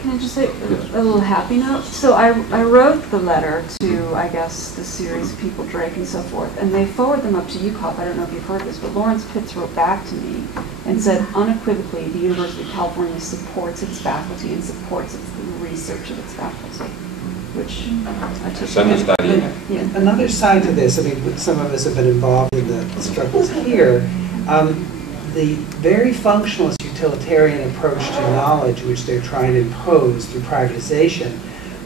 Can I just say a little happy note? So I wrote the letter to, I guess, the series of people, Drake and so forth, and they forward them up to UCOP. I don't know if you've heard this, but Lawrence Pitts wrote back to me and said unequivocally the University of California supports its faculty and supports the research of its faculty, which I took. Send us that email. Yeah. Another side to this, I mean, some of us have been involved in the struggles here. The very functionalist utilitarian approach to knowledge, which they're trying to impose through privatization,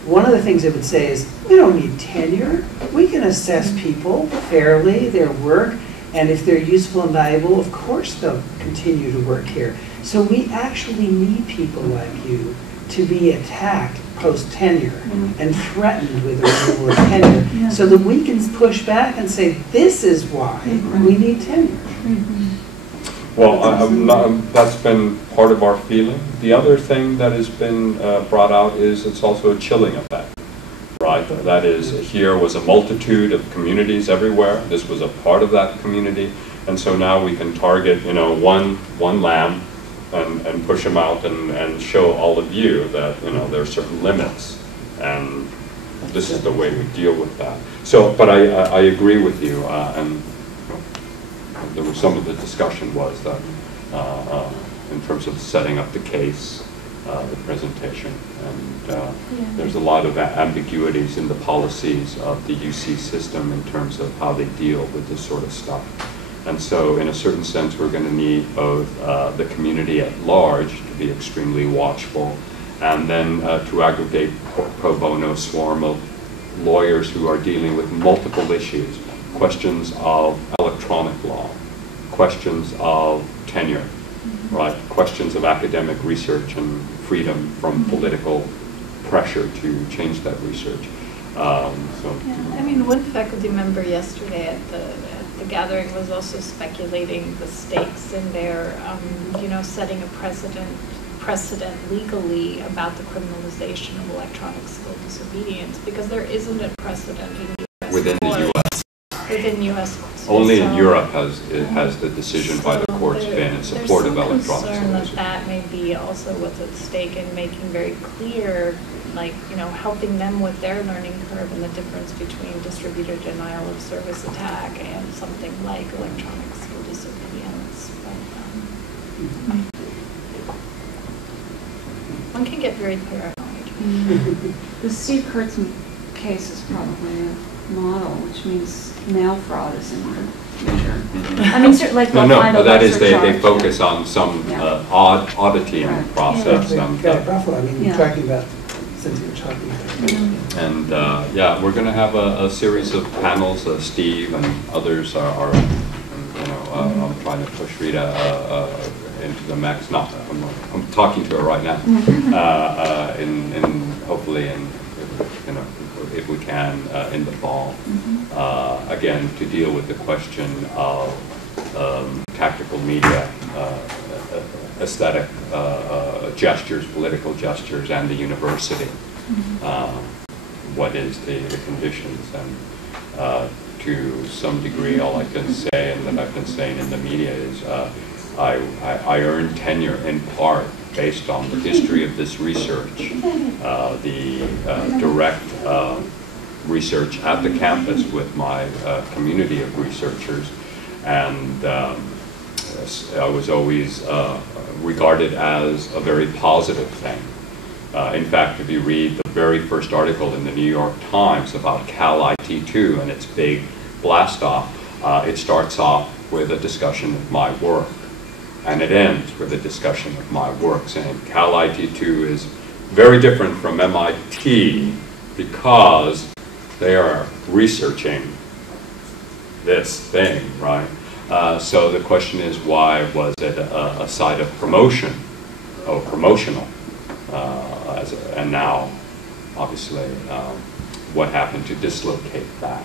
one of the things they would say is, we don't need tenure. We can assess people fairly, their work, and if they're useful and valuable, of course they'll continue to work here. So we actually need people like you to be attacked post-tenure and threatened with a removal of tenure so that we can push back and say, this is why we need tenure. Well, that's been part of our feeling. The other thing that has been brought out is it's also a chilling effect, right? That is, here was a multitude of communities everywhere. This was a part of that community. And so now we can target, one lamb and push them out and show all of you that, there are certain limits. And this is the way we deal with that. So, but I agree with you. And there was some of the discussion was that in terms of setting up the case, the presentation, and there's a lot of ambiguities in the policies of the UC system in terms of how they deal with this sort of stuff. And so in a certain sense, we're going to need both the community at large to be extremely watchful, and then to aggregate pro bono swarm of lawyers who are dealing with multiple issues, questions of electronic law, questions of tenure, right? Questions of academic research and freedom from political pressure to change that research. I mean, one faculty member yesterday at the gathering was also speculating the stakes in their, setting a precedent legally about the criminalization of electronic civil disobedience, because there isn't a precedent in U.S. within the U.S. Within U.S. courts. Only in Europe has the decision by the courts been in support of electronic civil disobedience. There's disobedience. some concern that may be also what's at stake in making very clear, helping them with their learning curve and the difference between distributed denial of service attack and something like electronic civil disobedience. But, one can get very paranoid. The Steve Kurtzman case is probably a model, which means mail fraud is in your future. I mean, like no, that is they focus on some oddity in the process. I mean, you're talking about, since you were talking about it. And we're going to have a series of panels. Steve and others are I'm trying to push Rita into the max. I'm talking to her right now. Hopefully if we can in the fall, again to deal with the question of tactical media, aesthetic gestures, political gestures, and the university. What is the conditions, and to some degree, all I can say, and that I've been saying in the media, is I earned tenure in part based on the history of this research, the direct research at the campus with my community of researchers, and I was always regarded as a very positive thing. In fact, if you read the very first article in the New York Times about Cal IT2 and its big blast-off, it starts off with a discussion of my work. And it ends with a discussion of my work, saying Cal IT2 is very different from MIT because they are researching this thing, right? So the question is, why was it a site of promotion, promotional? And now, obviously, what happened to dislocate that?